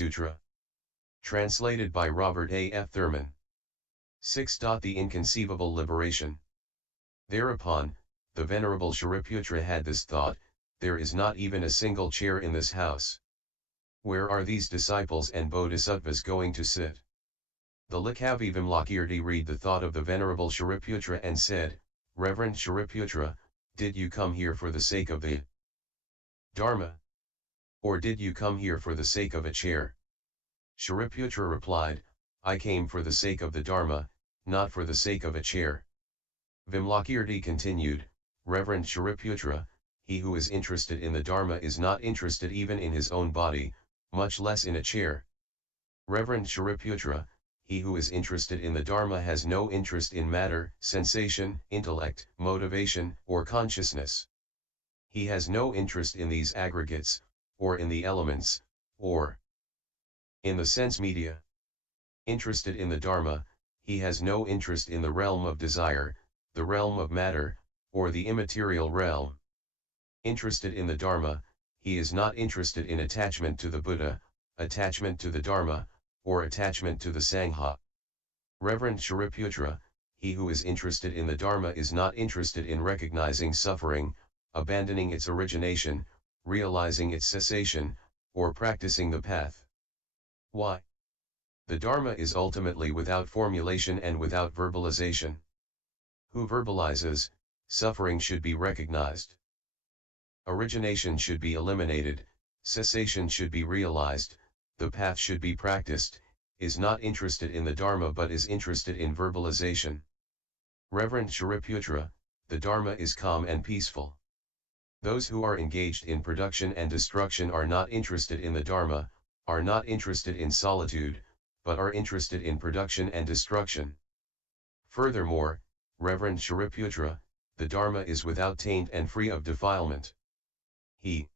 Sutra. Translated by Robert A. F. Thurman. 6. The Inconceivable Liberation. Thereupon, the Venerable Shariputra had this thought, there is not even a single chair in this house. Where are these disciples and bodhisattvas going to sit? The Likhavi Vimalakirti read the thought of the Venerable Shariputra and said, Reverend Shariputra, did you come here for the sake of the Dharma? Or did you come here for the sake of a chair? Shariputra replied, I came for the sake of the Dharma, not for the sake of a chair. Vimalakirti continued, Reverend Shariputra, he who is interested in the Dharma is not interested even in his own body, much less in a chair. Reverend Shariputra, he who is interested in the Dharma has no interest in matter, sensation, intellect, motivation, or consciousness. He has no interest in these aggregates, or in the elements, or in the sense media. Interested in the Dharma, he has no interest in the realm of desire, the realm of matter, or the immaterial realm. Interested in the Dharma, he is not interested in attachment to the Buddha, attachment to the Dharma, or attachment to the Sangha. Reverend Shariputra, he who is interested in the Dharma is not interested in recognizing suffering, abandoning its origination, realizing its cessation, or practicing the path. Why? The Dharma is ultimately without formulation and without verbalization. Who verbalizes, suffering should be recognized. Origination should be eliminated, cessation should be realized, the path should be practiced, is not interested in the Dharma but is interested in verbalization. Reverend Shariputra, the Dharma is calm and peaceful. Those who are engaged in production and destruction are not interested in the Dharma, are not interested in solitude, but are interested in production and destruction. Furthermore, Reverend Shariputra, the Dharma is without taint and free of defilement. He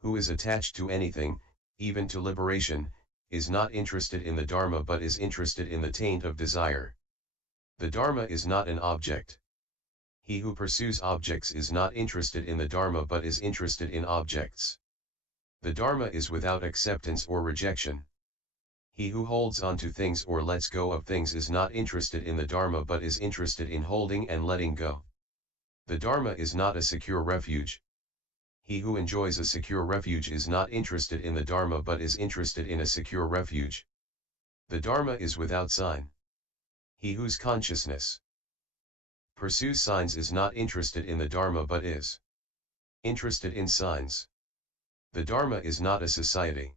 who is attached to anything, even to liberation, is not interested in the Dharma but is interested in the taint of desire. The Dharma is not an object. He who pursues objects is not interested in the Dharma but is interested in objects. The Dharma is without acceptance or rejection. He who holds on to things or lets go of things is not interested in the Dharma but is interested in holding and letting go. The Dharma is not a secure refuge. He who enjoys a secure refuge is not interested in the Dharma but is interested in a secure refuge. The Dharma is without sign. He whose consciousness pursues signs is not interested in the Dharma but is interested in signs. The Dharma is not a society.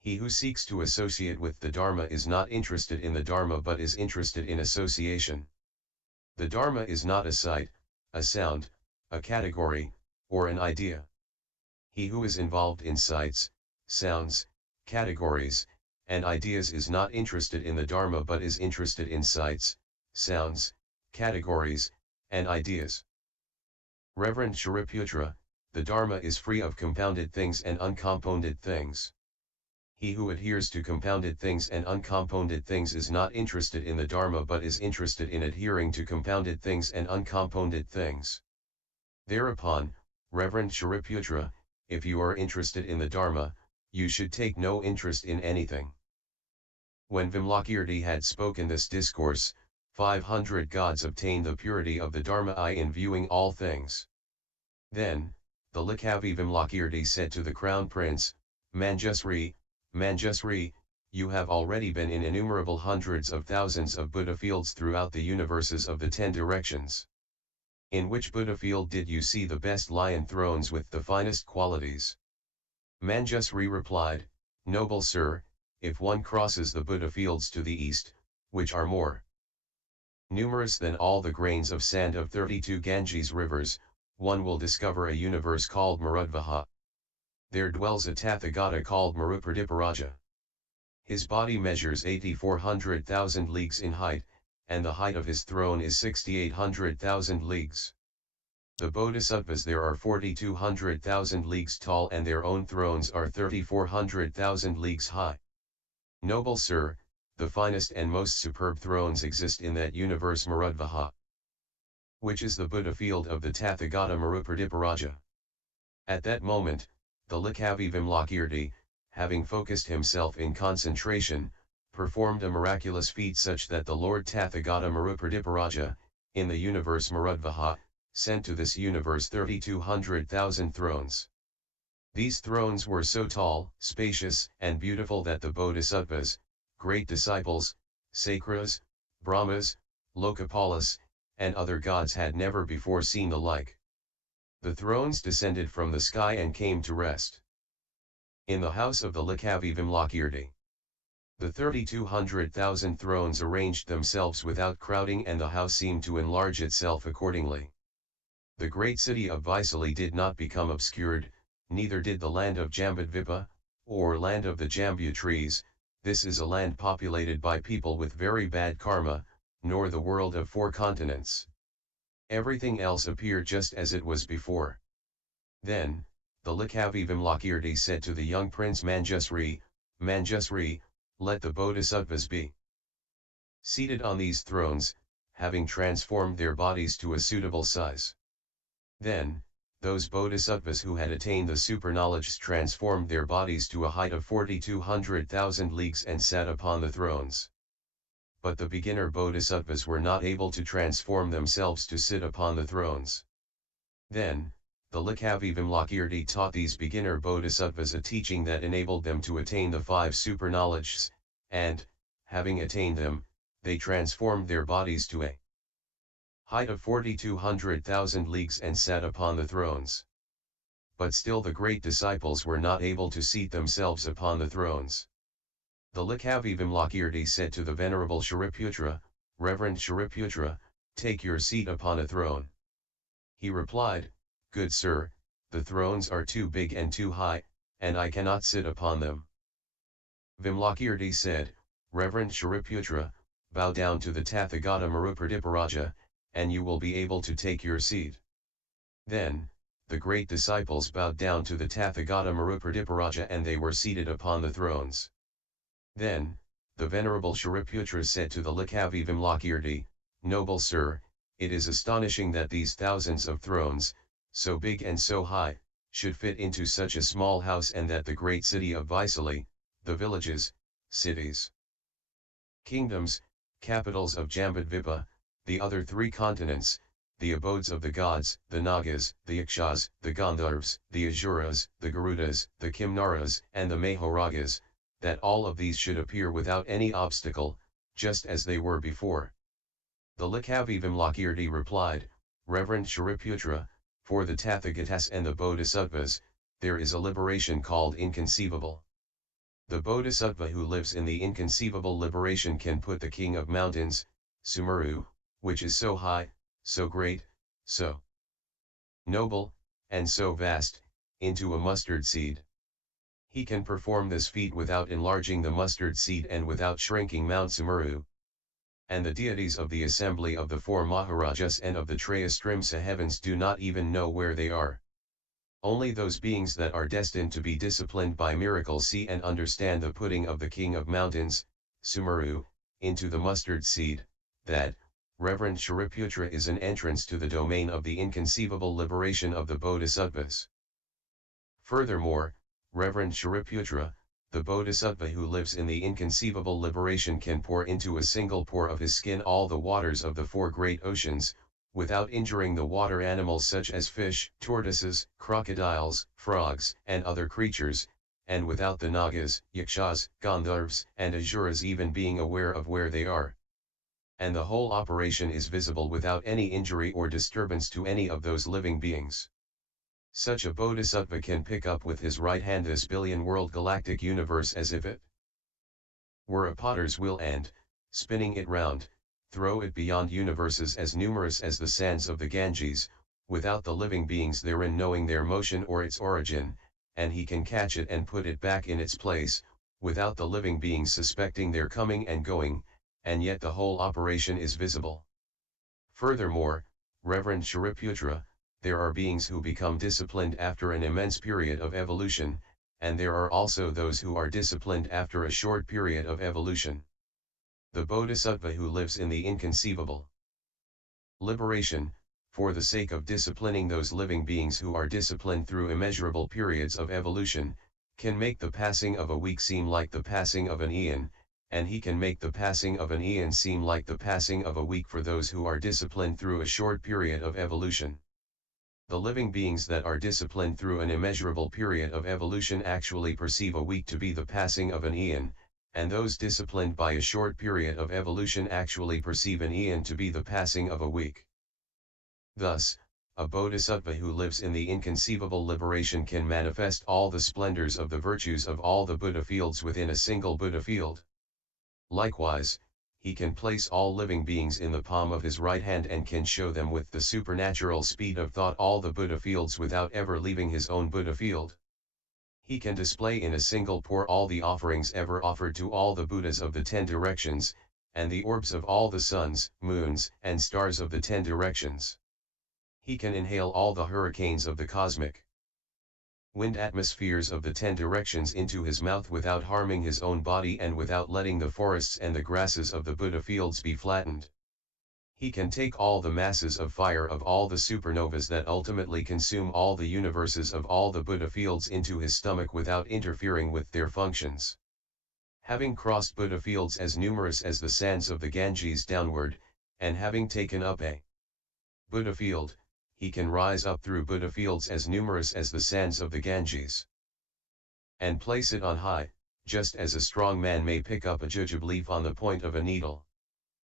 He who seeks to associate with the Dharma is not interested in the Dharma but is interested in association. The Dharma is not a sight, a sound, a category, or an idea. He who is involved in sights, sounds, categories, and ideas is not interested in the Dharma but is interested in sights, sounds, categories, and ideas. Reverend Shariputra, the Dharma is free of compounded things and uncompounded things. He who adheres to compounded things and uncompounded things is not interested in the Dharma but is interested in adhering to compounded things and uncompounded things. Thereupon, Reverend Shariputra, if you are interested in the Dharma, you should take no interest in anything. When Vimalakirti had spoken this discourse, 500 gods obtained the purity of the Dharma I in viewing all things. Then, the Likhavi Vimalakirti said to the Crown Prince, Manjusri, Manjusri, you have already been in innumerable hundreds of thousands of Buddha fields throughout the universes of the 10 directions. In which Buddha field did you see the best lion thrones with the finest qualities? Manjusri replied, Noble sir, if one crosses the Buddha fields to the east, which are more numerous than all the grains of sand of 32 Ganges rivers, one will discover a universe called Marudvaha. There dwells a Tathagata called Marupradiparaja. His body measures 8,400,000 leagues in height, and the height of his throne is 6,800,000 leagues. The Bodhisattvas there are 4,200,000 leagues tall and their own thrones are 3,400,000 leagues high. Noble sir, the finest and most superb thrones exist in that universe Marudvaha, which is the Buddha field of the Tathagata Marupradiparaja. At that moment, the Likhavi Vimalakirti, having focused himself in concentration, performed a miraculous feat such that the Lord Tathagata Marupradiparaja, in the universe Marudvaha, sent to this universe 3,200,000 thrones. These thrones were so tall, spacious, and beautiful that the Bodhisattvas, great disciples, Sakras, Brahmas, Lokapalas, and other gods had never before seen the like. The thrones descended from the sky and came to rest in the house of the Likavi Vimalakirti. The 3,200,000 thrones arranged themselves without crowding, and the house seemed to enlarge itself accordingly. The great city of Vaisali did not become obscured, neither did the land of Jambudvipa, or land of the Jambu trees. This is a land populated by people with very bad karma, nor the world of 4 continents. Everything else appeared just as it was before. Then, the Likavi Vimalakirti said to the young prince Manjusri, Manjusri, let the Bodhisattvas be seated on these thrones, having transformed their bodies to a suitable size. Then, those Bodhisattvas who had attained the superknowledge transformed their bodies to a height of 4,200,000 leagues and sat upon the thrones. But the beginner Bodhisattvas were not able to transform themselves to sit upon the thrones. Then, the Likavi Vimalakirti taught these beginner Bodhisattvas a teaching that enabled them to attain the 5 superknowledges, and, having attained them, they transformed their bodies to a height of 4,200,000 leagues and sat upon the thrones. But still the great disciples were not able to seat themselves upon the thrones. The Likavi Vimalakirti said to the Venerable Shariputra, Reverend Shariputra, take your seat upon a throne. He replied, Good sir, the thrones are too big and too high, and I cannot sit upon them. Vimalakirti said, Reverend Shariputra, bow down to the Tathagata Marupradiparaja, and you will be able to take your seat. Then, the great disciples bowed down to the Tathagata Marupradiparaja and they were seated upon the thrones. Then, the Venerable Shariputra said to the Likavi Vimalakirti, Noble sir, it is astonishing that these thousands of thrones, so big and so high, should fit into such a small house, and that the great city of Vaisali, the villages, cities, kingdoms, capitals of Jambudvipa, the other 3 continents, the abodes of the gods, the Nagas, the Yakshas, the Gandharvas, the Asuras, the Garudas, the Kimnaras, and the Mahoragas, that all of these should appear without any obstacle, just as they were before. The Likavi Vimalakirti replied, Reverend Shariputra, for the Tathagatas and the Bodhisattvas, there is a liberation called inconceivable. The Bodhisattva who lives in the inconceivable liberation can put the king of mountains, Sumeru, which is so high, so great, so noble, and so vast, into a mustard seed. He can perform this feat without enlarging the mustard seed and without shrinking Mount Sumeru. And the deities of the assembly of the 4 Maharajas and of the Trayastrimsa heavens do not even know where they are. Only those beings that are destined to be disciplined by miracle see and understand the putting of the king of mountains, Sumeru, into the mustard seed, that, Reverend Shariputra, is an entrance to the domain of the inconceivable liberation of the Bodhisattvas. Furthermore, Reverend Shariputra, the Bodhisattva who lives in the inconceivable liberation can pour into a single pore of his skin all the waters of the 4 great oceans, without injuring the water animals such as fish, tortoises, crocodiles, frogs, and other creatures, and without the Nagas, Yakshas, Gandharvas, and Asuras even being aware of where they are. And the whole operation is visible without any injury or disturbance to any of those living beings. Such a Bodhisattva can pick up with his right hand this billion-world galactic universe as if it were a potter's wheel and, spinning it round, throw it beyond universes as numerous as the sands of the Ganges, without the living beings therein knowing their motion or its origin, and he can catch it and put it back in its place, without the living beings suspecting their coming and going, and yet the whole operation is visible. Furthermore, Reverend Shariputra, there are beings who become disciplined after an immense period of evolution, and there are also those who are disciplined after a short period of evolution. The Bodhisattva who lives in the inconceivable liberation, for the sake of disciplining those living beings who are disciplined through immeasurable periods of evolution, can make the passing of a week seem like the passing of an eon, and he can make the passing of an eon seem like the passing of a week for those who are disciplined through a short period of evolution. The living beings that are disciplined through an immeasurable period of evolution actually perceive a week to be the passing of an eon, and those disciplined by a short period of evolution actually perceive an eon to be the passing of a week. Thus, a bodhisattva who lives in the inconceivable liberation can manifest all the splendors of the virtues of all the Buddha fields within a single Buddha field. Likewise, he can place all living beings in the palm of his right hand and can show them with the supernatural speed of thought all the Buddha fields without ever leaving his own Buddha field. He can display in a single pour all the offerings ever offered to all the Buddhas of the 10 directions, and the orbs of all the suns, moons, and stars of the 10 directions. He can inhale all the hurricanes of the cosmic wind atmospheres of the 10 directions into his mouth without harming his own body and without letting the forests and the grasses of the Buddha fields be flattened. He can take all the masses of fire of all the supernovas that ultimately consume all the universes of all the Buddha fields into his stomach without interfering with their functions. Having crossed Buddha fields as numerous as the sands of the Ganges downward, and having taken up a Buddha field, he can rise up through Buddha fields as numerous as the sands of the Ganges, and place it on high, just as a strong man may pick up a jujube leaf on the point of a needle.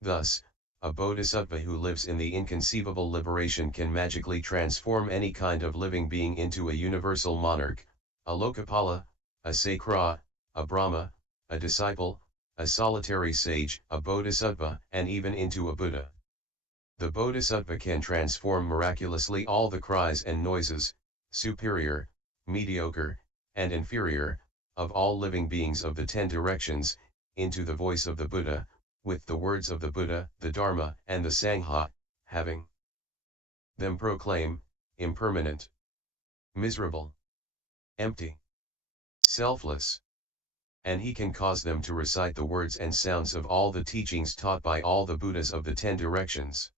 Thus, a bodhisattva who lives in the inconceivable liberation can magically transform any kind of living being into a universal monarch, a Lokapala, a Sakra, a Brahma, a disciple, a solitary sage, a bodhisattva, and even into a Buddha. The bodhisattva can transform miraculously all the cries and noises, superior, mediocre, and inferior, of all living beings of the 10 directions, into the voice of the Buddha, with the words of the Buddha, the Dharma, and the Sangha, having them proclaim, impermanent, miserable, empty, selfless. And he can cause them to recite the words and sounds of all the teachings taught by all the Buddhas of the 10 directions.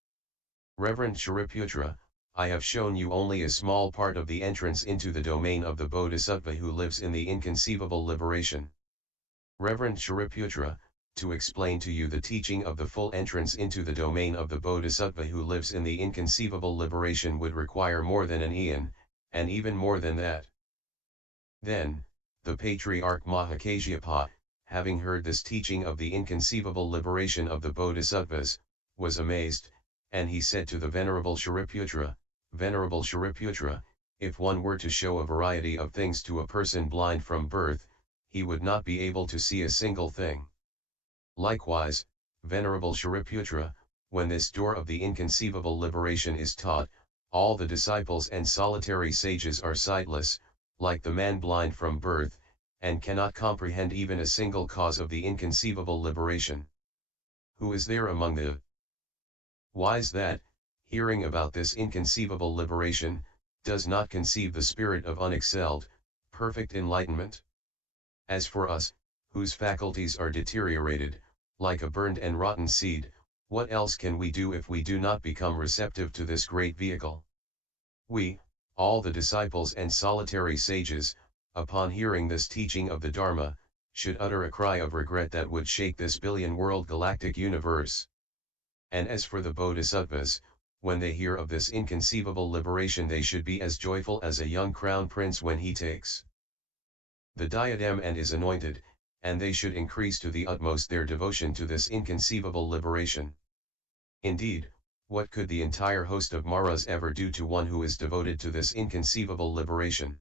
Reverend Shariputra, I have shown you only a small part of the entrance into the domain of the Bodhisattva who lives in the inconceivable liberation. Reverend Shariputra, to explain to you the teaching of the full entrance into the domain of the Bodhisattva who lives in the inconceivable liberation would require more than an eon, and even more than that. Then, the Patriarch Mahakasyapa, having heard this teaching of the inconceivable liberation of the Bodhisattvas, was amazed, and he said to the Venerable Shariputra, Venerable Shariputra, if one were to show a variety of things to a person blind from birth, he would not be able to see a single thing. Likewise, Venerable Shariputra, when this door of the inconceivable liberation is taught, all the disciples and solitary sages are sightless, like the man blind from birth, and cannot comprehend even a single cause of the inconceivable liberation. Who is there among the wise that, hearing about this inconceivable liberation, does not conceive the spirit of unexcelled, perfect enlightenment? As for us, whose faculties are deteriorated, like a burned and rotten seed, what else can we do if we do not become receptive to this great vehicle? We, all the disciples and solitary sages, upon hearing this teaching of the Dharma, should utter a cry of regret that would shake this billion-world galactic universe. And as for the Bodhisattvas, when they hear of this inconceivable liberation they should be as joyful as a young crown prince when he takes the diadem and is anointed, and they should increase to the utmost their devotion to this inconceivable liberation. Indeed, what could the entire host of Maras ever do to one who is devoted to this inconceivable liberation?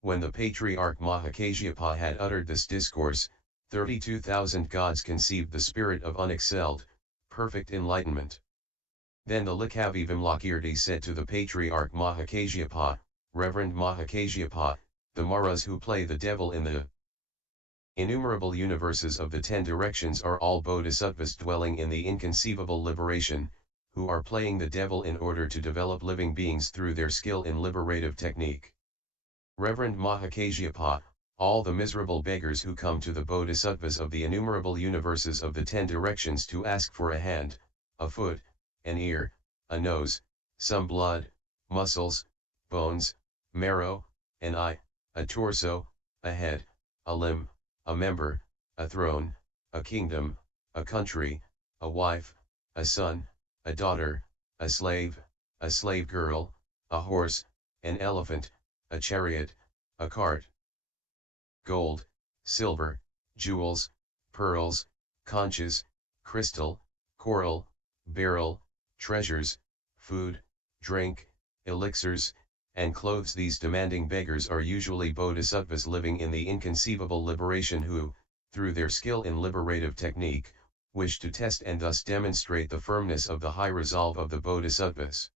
When the Patriarch Mahakasyapa had uttered this discourse, 32,000 gods conceived the spirit of unexcelled, perfect enlightenment. Then the Likavi Vimalakirti said to the Patriarch Mahakasyapa, Reverend Mahakasyapa, the Maras who play the devil in the innumerable universes of the 10 directions are all bodhisattvas dwelling in the inconceivable liberation, who are playing the devil in order to develop living beings through their skill in liberative technique. Reverend Mahakasyapa, all the miserable beggars who come to the bodhisattvas of the innumerable universes of the 10 directions to ask for a hand, a foot, an ear, a nose, some blood, muscles, bones, marrow, an eye, a torso, a head, a limb, a member, a throne, a kingdom, a country, a wife, a son, a daughter, a slave girl, a horse, an elephant, a chariot, a cart. Gold, silver, jewels, pearls, conches, crystal, coral, beryl, treasures, food, drink, elixirs, and clothes. These demanding beggars are usually bodhisattvas living in the inconceivable liberation who, through their skill in liberative technique, wish to test and thus demonstrate the firmness of the high resolve of the bodhisattvas.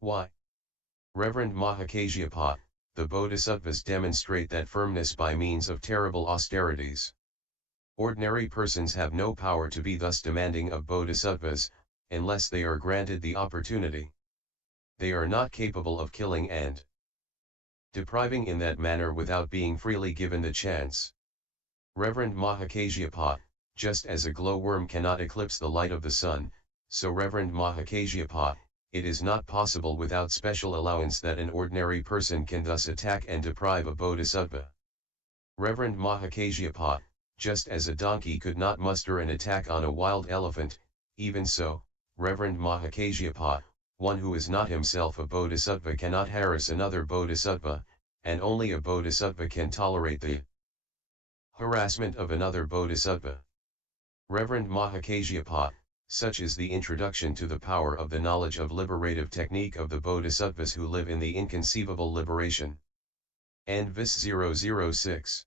Why? Reverend Mahakashyapa, the bodhisattvas demonstrate that firmness by means of terrible austerities. Ordinary persons have no power to be thus demanding of bodhisattvas, unless they are granted the opportunity. They are not capable of killing and depriving in that manner without being freely given the chance. Reverend Mahakashyapa, just as a glowworm cannot eclipse the light of the sun, so Reverend Mahakashyapa, it is not possible without special allowance that an ordinary person can thus attack and deprive a bodhisattva. Reverend Mahakashyapa, just as a donkey could not muster an attack on a wild elephant, even so, Reverend Mahakashyapa, one who is not himself a bodhisattva cannot harass another bodhisattva, and only a bodhisattva can tolerate the harassment of another bodhisattva. Reverend Mahakashyapa, such is the introduction to the power of the knowledge of liberative technique of the bodhisattvas who live in the inconceivable liberation. And Vis 006.